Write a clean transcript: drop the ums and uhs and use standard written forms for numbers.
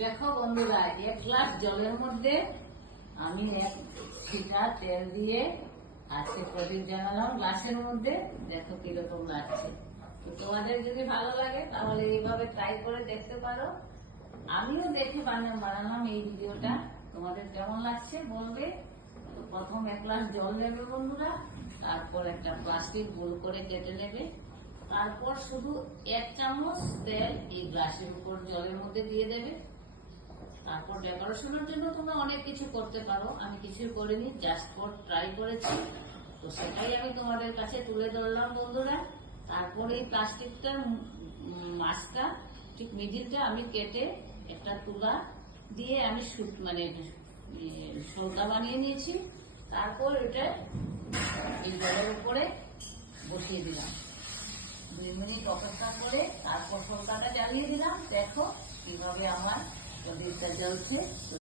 দেখো বন্ধুরা, 1 গ্লাস জলের মধ্যে আমি 1 ছিটা তেল দিয়ে আজকে প্রদীপ জ্বালালাম গ্লাসের মধ্যে। দেখো কিরকম লাগছে। তো তোমাদের যদি ভালো লাগে তাহলে এইভাবে ট্রাই করে দেখতে পারো। আমিও দেখে বানালাম এই ভিডিওটা। তোমাদের কেমন লাগছে বলবে। তো প্রথম 1 গ্লাস জল নেবে বন্ধুরা, তারপর একটা প্লাস্টিক গোল করে কেটে নেবে, তারপর শুধু 1 চামচ তেল এই গ্লাসের উপর জলের মধ্যে দিয়ে দেবে। তারপর ডেকোরেশনের জন্য তোমরা অনেক কিছু করতে পারো, আমি কিছুই করিনি, জাস্ট ফর ট্রাই করেছি। তো সেটাই আমি তোমাদের কাছে তুলে ধরলাম বন্ধুরা। তারপর এই প্লাস্টিকটার মাছটা ঠিক মিডিলটা আমি কেটে একটা তুলা দিয়ে আমি সলতা বানিয়ে নিয়েছি। তারপর এটা এই জলের উপরে বসিয়ে দিলাম, 2 মিনিট অপেক্ষা করে তারপর সলতাটা জ্বালিয়ে দিলাম। দেখো কিভাবে আমার প্রদীপটা জ্বলছে।